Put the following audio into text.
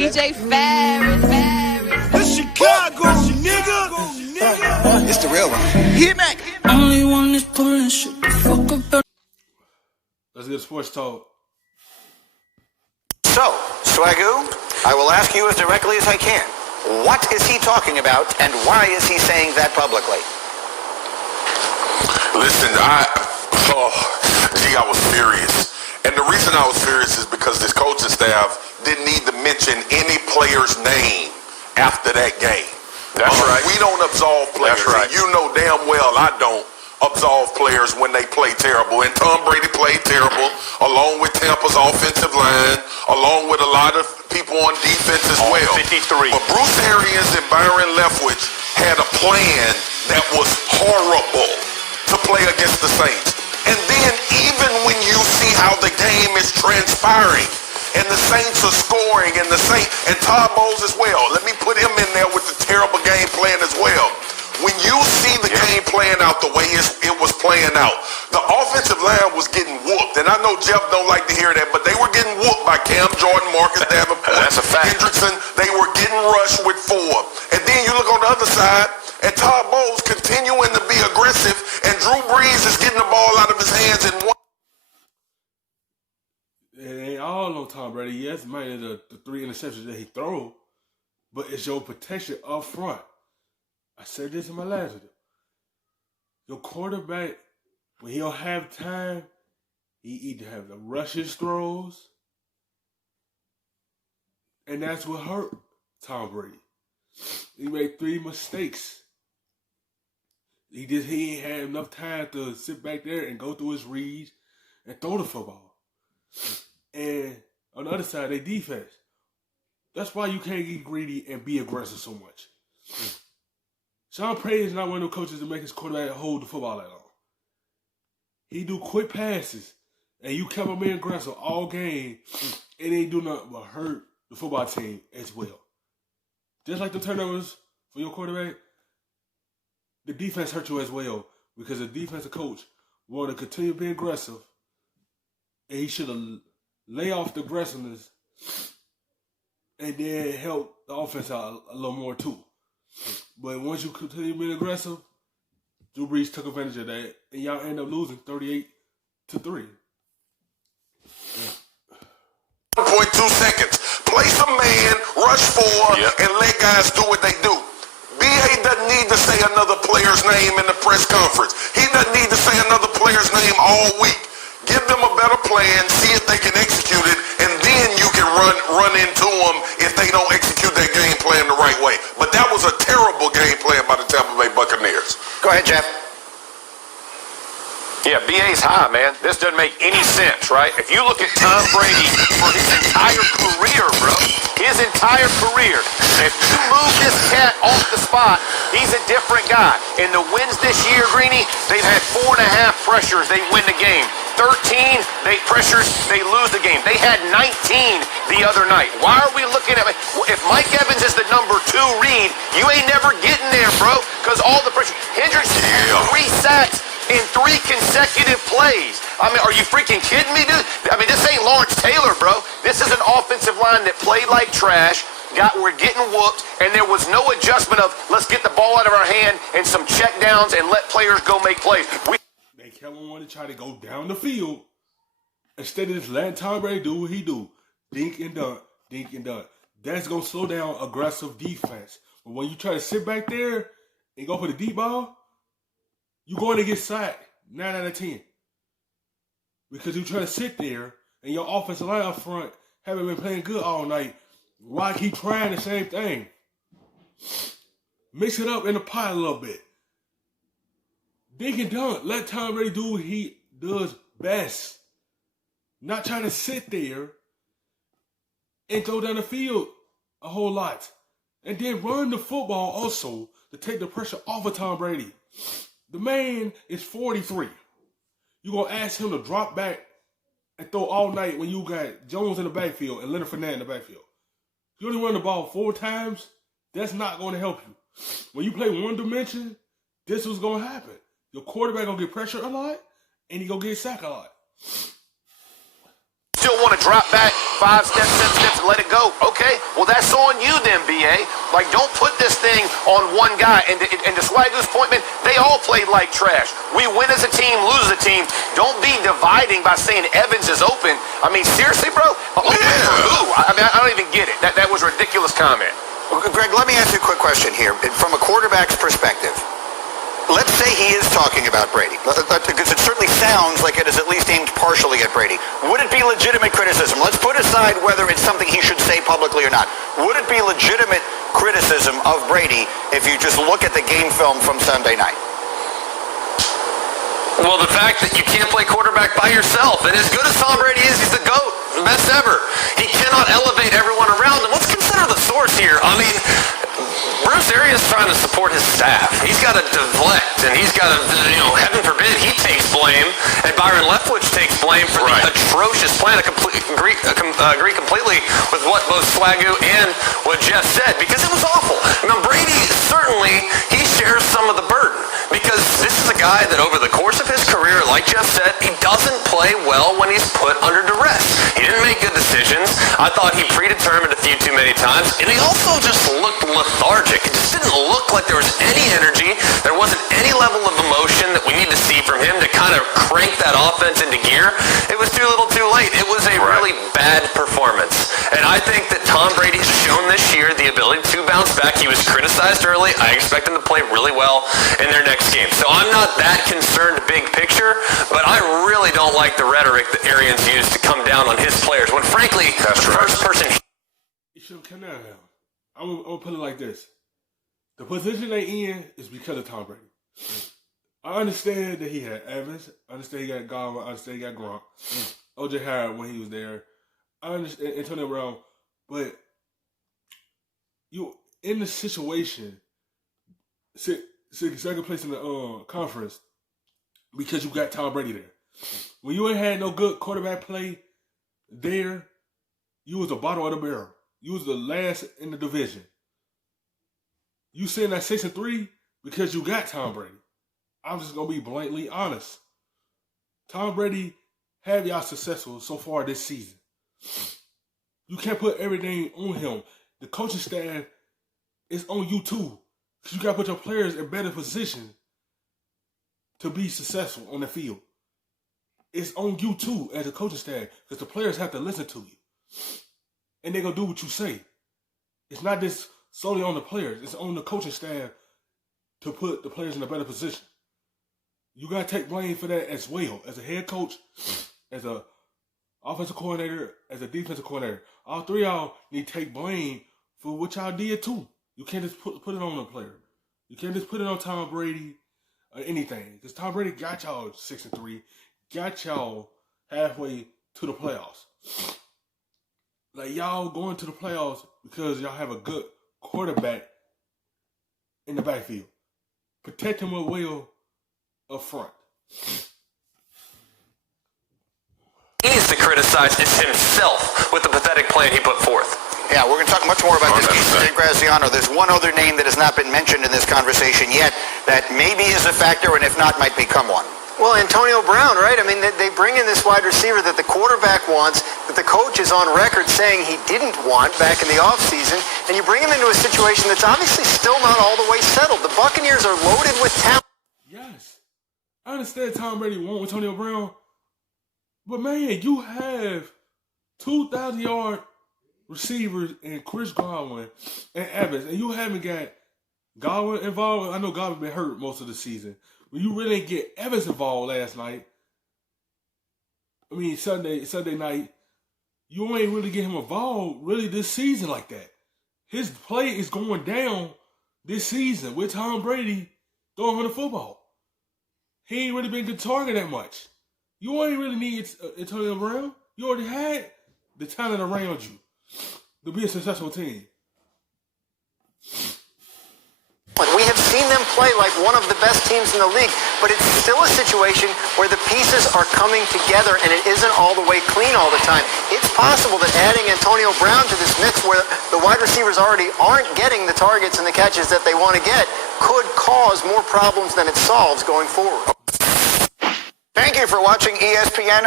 DJ Ferris. The Chicago, nigga. It's the real one. Hit me. Only one is pulling shit the fuck up. Let's get sports talk. So, Swagoo, I will ask you as directly as I can. What is he talking about, and why is he saying that publicly? Listen, I was furious. And the reason I was furious is because this coaching staff didn't need to mention any player's name after that game. That's right. We don't absolve players. That's right. And you know damn well I don't absolve players when they play terrible. And Tom Brady played terrible, along with Tampa's offensive line, along with a lot of people on defense as well. 53. But Bruce Arians and Byron Leftwich had a plan that was horrible to play against the Saints. And then even when you see how the game is transpiring, and the Saints are scoring, and Todd Bowles as well. Let me put him in there with the terrible game plan as well. When you see the game playing out the way it was playing out, the offensive line was getting whooped. And I know Jeff don't like to hear that, but they were getting whooped by Cam Jordan, Marcus Davenport, That's a fact. Hendrickson. They were getting rushed with 4. And then you look on the other side, and Todd Bowles continuing to be aggressive, and Drew Brees is getting the ball out of his hands in one. It ain't all on Tom Brady. Yes, man, the 3 interceptions that he throw, but it's your protection up front. I said this in my last video. Your quarterback, when he don't have time, he either have to rush his throws, and that's what hurt Tom Brady. He made 3 mistakes. He ain't had enough time to sit back there and go through his reads and throw the football. And on the other side, they defense. That's why you can't get greedy and be aggressive so much. Sean Payton is not one of those coaches to make his quarterback hold the football that long. He do quick passes, and you kept him being aggressive all game. It ain't do nothing but hurt the football team as well. Just like the turnovers for your quarterback, the defense hurt you as well because the defensive coach wanted to continue being aggressive, and he should have lay off the aggressiveness and then help the offense out a little more too. But once you continue being aggressive, Drew Brees took advantage of that, and y'all end up losing 38-3. 1.2 seconds. Play some man, rush 4, and let guys do what they do. B.A. doesn't need to say another player's name in the press conference. He doesn't need to say another player's name all week. Give them a better plan, see if they can execute it, and then you can run into them if they don't execute that game plan the right way. But that was a terrible game plan by the Tampa Bay Buccaneers. Go ahead, Jeff. Yeah, BA's high, man. This doesn't make any sense, right? If you look at Tom Brady for his entire career, bro, his entire career, if you move this cat off the spot, he's a different guy. In the wins this year, Greeny, they've had 4.5 pressures. They win the game. 13, they pressures, they lose the game. They had 19 the other night. Why are we looking at, if Mike Evans is the number 2 read, you ain't never getting there, bro, because all the pressure. Hendrickson had 3 sacks in 3 consecutive plays. I mean, are you freaking kidding me, dude? I mean, this ain't Lawrence Taylor, bro. This is an offensive line that played like trash, we're getting whooped, and there was no adjustment of let's get the ball out of our hand and some check downs and let players go make plays. They kept on wanting to try to go down the field instead of just letting Tom Brady do what he do. Dink and dunk, dink and dunk. That's going to slow down aggressive defense. But when you try to sit back there and go for the deep ball, you're going to get sacked 9 out of 10. Because you try to sit there and your offensive line up front haven't been playing good all night. Why keep trying the same thing? Mix it up in the pot a little bit. Dink and dunk. Let Tom Brady do what he does best. Not trying to sit there and go down the field a whole lot. And then run the football also to take the pressure off of Tom Brady. The man is 43. You're going to ask him to drop back and throw all night when you got Jones in the backfield and Leonard Fournette in the backfield. You only run the ball 4 times, that's not going to help you. When you play one dimension, this was going to happen. Your quarterback going to get pressure a lot, and he going to get sacked a lot. Still want to drop back 5 steps, 10 steps, and let it go. Okay, okay? Well, that's on you then, B.A. Like, don't put this thing on one guy. And to Swagoo's point, man, they all played like trash. We win as a team, lose as a team. Don't be dividing by saying Evans is open. I mean, seriously, bro? Open for who? I mean, I don't even get it. That was a ridiculous comment. Well, Greg, let me ask you a quick question here. From a quarterback's perspective, let's say he is talking about Brady, because it certainly sounds like it is at least aimed partially at Brady. Would it be legitimate criticism? Let's put aside whether it's something he should say publicly or not. Would it be legitimate criticism of Brady if you just look at the game film from Sunday night? Well, the fact that you can't play quarterback by yourself, and as good as Tom Brady is, he's the GOAT, the best ever. He cannot elevate everyone around him. Let's consider the source here. I mean, Bruce Arians is trying to support his staff. He's got to deflect, and he's got to, heaven forbid, he takes blame, and Byron Leftwich takes blame for the atrocious plan. I agree completely with what both Swagoo and what Jeff said, because it was awful. Now, Brady, certainly, he shares some of the burden, because this is a guy that over the course of his career, like Jeff said, he doesn't play well when he's put under duress. He didn't make good decisions. I thought he predetermined a few too many times, and he also just looked lethargic. It just didn't look like there was any energy. There wasn't any level of emotion that we need to see from him to kind of crank that offense into gear. It was too little too late. It was a really bad performance. And I think that Tom Brady has shown this year the ability to bounce back. He was criticized early. I expect him to play really well in their next game. So I'm not that concerned big picture, but I really don't like the rhetoric that Arians used to come down on his players when, frankly, the first person... You should come down now. I'm gonna put it like this. The position they in is because of Tom Brady. I understand that he had Evans. I understand he got Godwin. I understand he got Gronk. O.J. Howard when he was there. I understand Antonio Brown. But you in the situation, second place in the conference because you got Tom Brady there. When you ain't had no good quarterback play there, you was the bottom of the barrel. You was the last in the division. You sitting at 6-3 because you got Tom Brady. I'm just gonna be blatantly honest. Tom Brady have y'all successful so far this season. You can't put everything on him. The coaching staff is on you too. Because you gotta put your players in better position to be successful on the field. It's on you too as a coaching staff because the players have to listen to you. And they're gonna do what you say. It's not just solely on the players. It's on the coaching staff to put the players in a better position. You got to take blame for that as well. As a head coach, as a offensive coordinator, as a defensive coordinator. All three of y'all need to take blame for what y'all did too. You can't just put it on the player. You can't just put it on Tom Brady or anything. Because Tom Brady got y'all 6-3, got y'all halfway to the playoffs. Like, y'all going to the playoffs because y'all have a good quarterback in the backfield. Protect him well up front. He needs to criticize himself with the pathetic plan he put forth. Yeah, we're going to talk much more about this case of Graziano. There's one other name that has not been mentioned in this conversation yet that maybe is a factor and if not might become one. Well, Antonio Brown, right? I mean, they bring in this wide receiver that the quarterback wants, that the coach is on record saying he didn't want back in the offseason, and you bring him into a situation that's obviously still not all the way settled. The Buccaneers are loaded with talent. Yes. I understand Tom Brady won't Antonio Brown, but man, you have 2,000-yard receivers in Chris Godwin and Evans, and you haven't got Godwin involved. I know Godwin's been hurt most of the season. When you really didn't get Evans involved last night, I mean Sunday night, you ain't really get him involved really this season like that. His play is going down this season with Tom Brady throwing him the football. He ain't really been good target that much. You ain't really need Antonio Brown. You already had the talent around you to be a successful team. We have seen them play like one of the best teams in the league, but it's still a situation where the pieces are coming together and it isn't all the way clean all the time. It's possible that adding Antonio Brown to this mix where the wide receivers already aren't getting the targets and the catches that they want to get could cause more problems than it solves going forward. Thank you for watching ESPN.